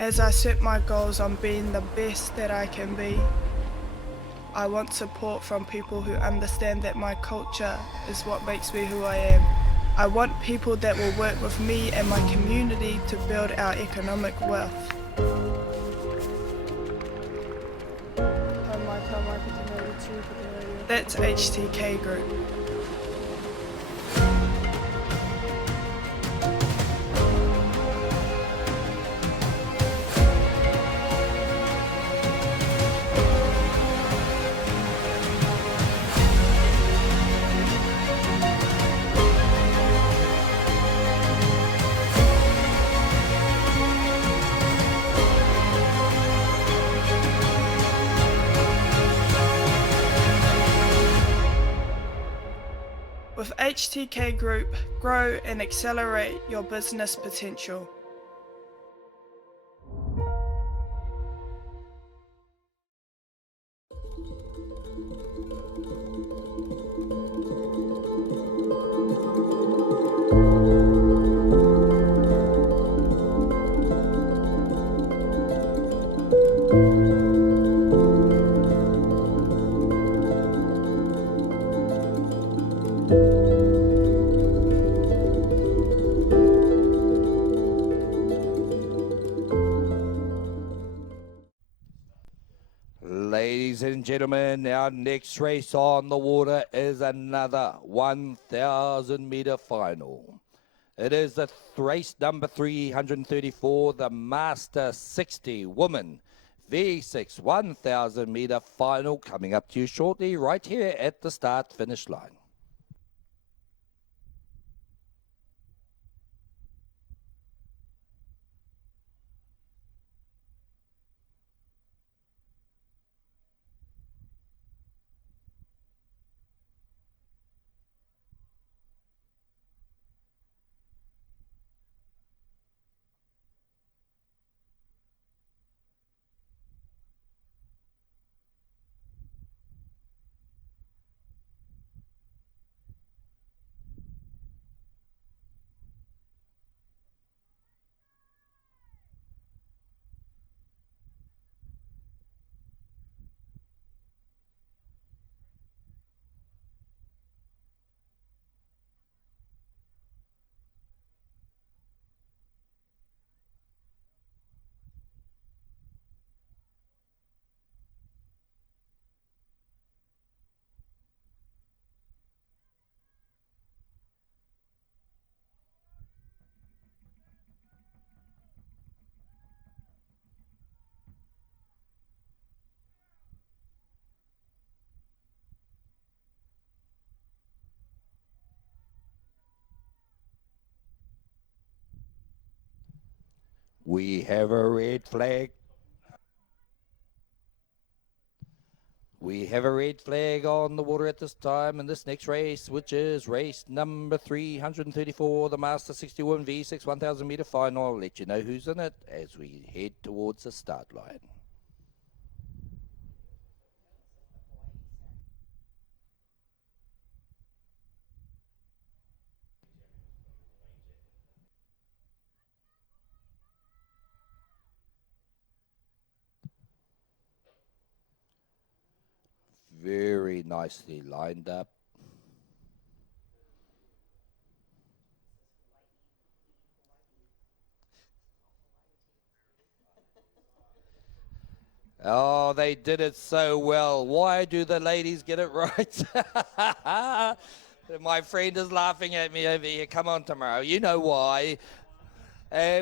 As I set my goals on being the best that I can be, I want support from people who understand that my culture is what makes me who I am. I want people that will work with me and my community to build our economic wealth. That's HTK Group. With HTK Group, grow and accelerate your business potential. Ladies and gentlemen, our next race on the water is another 1,000 meter final. It is the race number 334, the Master 60 Women V6 1,000 meter final, coming up to you shortly right here at the start finish line. We have a red flag. We have a red flag on the water at this time in this next race, which is race number 334, the Master 61 V6 1,000 meter final. I'll let you know who's in it as we head towards the start line. Very nicely lined up. Oh, they did it so well. Why do the ladies get it right? My friend is laughing at me over here. Come on, tomorrow. You know why.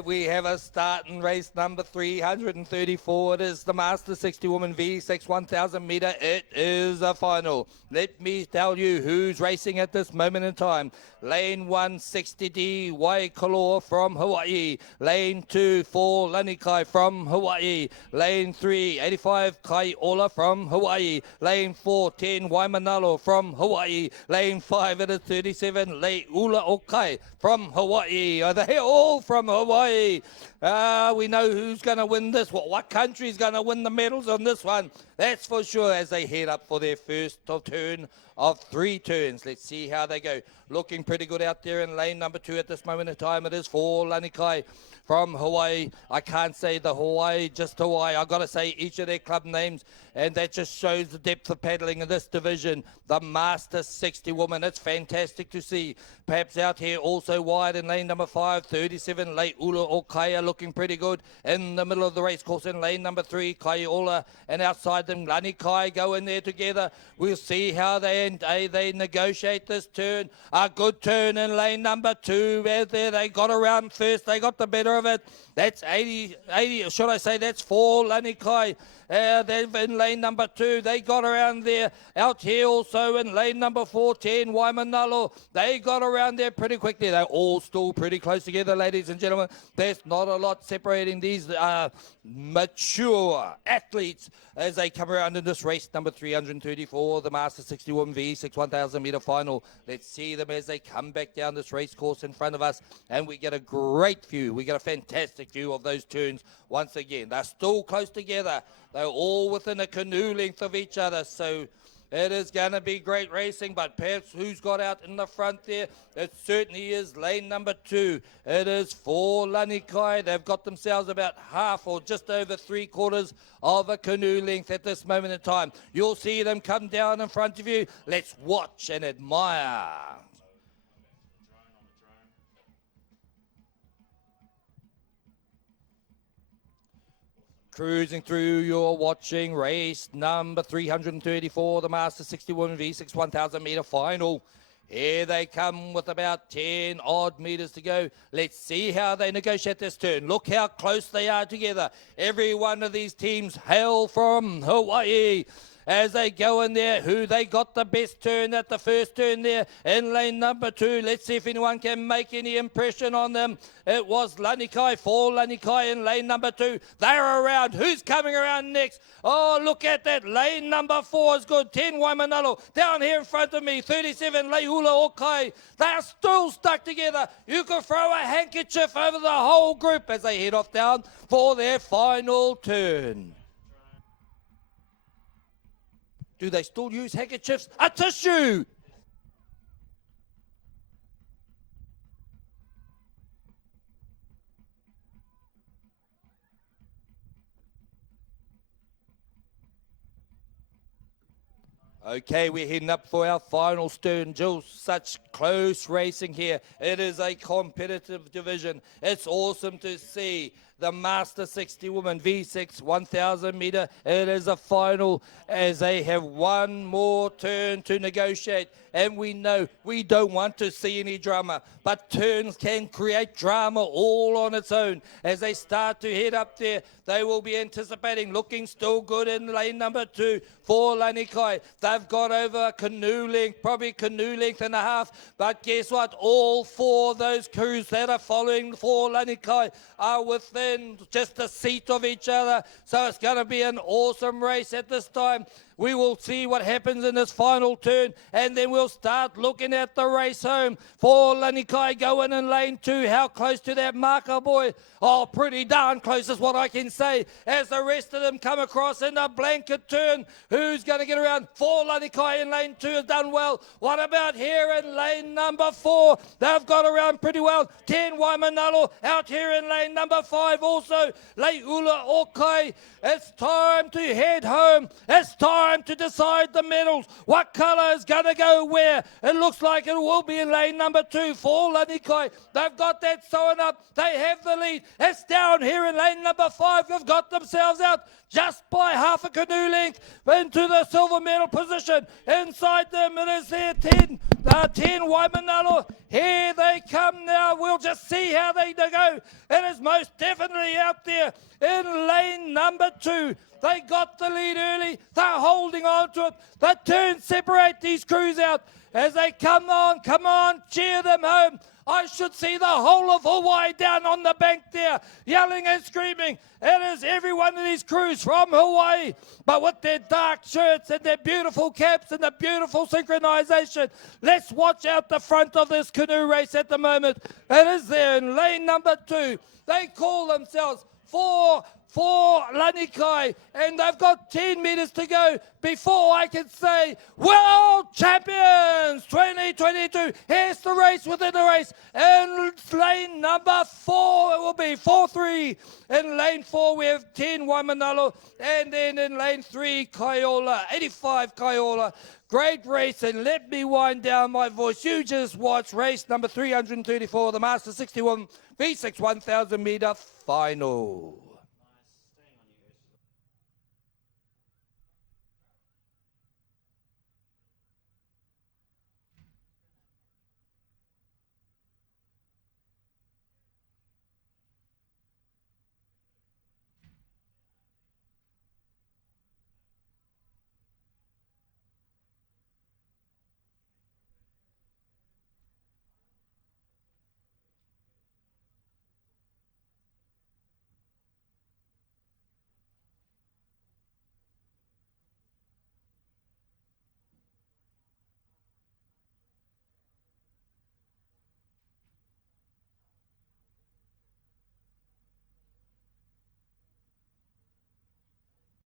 We have a start in race number 334. It is the Master 60 Woman V6 1,000 meter. It is a final. Let me tell you who's racing at this moment in time. Lane 1, 60D Waikoloa from Hawaii. Lane 2, 4, Lanikai from Hawaii. Lane 3, 85 Kaiola from Hawaii. Lane 4, 10 Waimanalo from Hawaii. Lane 5, it is 37 Leula Okai from Hawaii. Are they all from Hawaii? We know who's going to win this. What country's going to win the medals on this one? That's for sure as they head up for their first turn of 3 turns. Let's see how they go. Looking pretty good out there in lane number 2 at this moment in time. It is for Lanikai from Hawaii. I can't say the Hawaii, just Hawaii. I've got to say each of their club names, and that just shows the depth of paddling in this division. The Master 60 woman. It's fantastic to see. Perhaps out here also wide in lane number 5, 37, Leiula Okaya looking pretty good in the middle of the race course in lane number 3, Kaiola, and outside them, Lanikai go in there together. We'll see how they negotiate this turn. A good turn in lane number 2. There they got around first. They got the better of it. That's 80, should I say that's for Lanikai. They're in lane number 2. They got around there. Out here also in lane number 14, Waimanalo. They got around there pretty quickly. They're all still pretty close together, ladies and gentlemen. There's not a lot separating these mature athletes as they come around in this race number 334, the Master 60 Women V6 1,000 meter final. Let's see them as they come back down this race course in front of us, and we get a great view. We get a fantastic view of those turns once again. They're still close together. They're all within a canoe length of each other, so it is going to be great racing, but perhaps who's got out in the front there? It certainly is lane number 2. It is for Lanikai. They've got themselves about half or just over 3/4 of a canoe length at this moment in time. You'll see them come down in front of you. Let's watch and admire. Cruising through, you're watching race number 334, the Master 60 Women V6 1,000 meter final. Here they come with about 10 odd meters to go. Let's see how they negotiate this turn. Look how close they are together. Every one of these teams hail from Hawaii. As they go in there, who they got the best turn at the first turn there in lane number 2. Let's see if anyone can make any impression on them. It was Lanikai, for Lanikai in lane number 2. They're around. Who's coming around next? Oh, look at that. Lane number 4 is good. 10 Waimanalo down here in front of me. 37 Leiula Okai. They're still stuck together. You could throw a handkerchief over the whole group as they head off down for their final turn. Do they still use handkerchiefs? A tissue! Okay, we're heading up for our final stern, Jill. Such close racing here. It is a competitive division. It's awesome to see the Master 60 Women V6 1,000 meter. It is a final as they have one more turn to negotiate. And we know we don't want to see any drama, but turns can create drama all on its own. As they start to head up there, they will be anticipating, looking still good in lane number 2 for Lanikai. They've got over canoe length, probably canoe length and a half, but guess what? All 4 of those crews that are following for Lanikai are within just a seat of each other. So it's going to be an awesome race at this time. We will see what happens in this final turn, and then we'll start looking at the race home. For Lanikai going in lane 2, how close to that marker, boy? Oh, pretty darn close is what I can say. As the rest of them come across in a blanket turn, who's going to get around? For Lanikai in lane 2 has done well. What about here in lane number 4? They've got around pretty well. 10 Waimanalo out here in lane number 5 also. Leiula Okai. It's time to head home. It's time to decide the medals. What colour is going to go where? It looks like it will be in lane number 2 for Lanikai. They've got that sewn up. They have the lead. It's down here in lane number 5. They've got themselves out just by half a canoe length into the silver medal position. Inside them it is there 10 Waimanalo. Here they come now. We'll just see how they go. It is most definitely out there in lane number 2. They got the lead early. They're holding on to it. The turns separate these crews out as they come on, cheer them home. I should see the whole of Hawaii down on the bank there, yelling and screaming. It is every one of these crews from Hawaii, but with their dark shirts and their beautiful caps and the beautiful synchronization. Let's watch out the front of this canoe race at the moment. It is there in lane number 2. They call themselves for Lanikai, and they've got 10 meters to go before I can say World Champions 2022. Here's the race within the race. In lane number 4, it will be 4-3. In lane 4, we have 10 Waimanalo, and then in lane 3, Kaiola, 85 Kaiola. Great race, and let me wind down my voice. You just watch race number 334, the Master 61 V6 1000 meter final.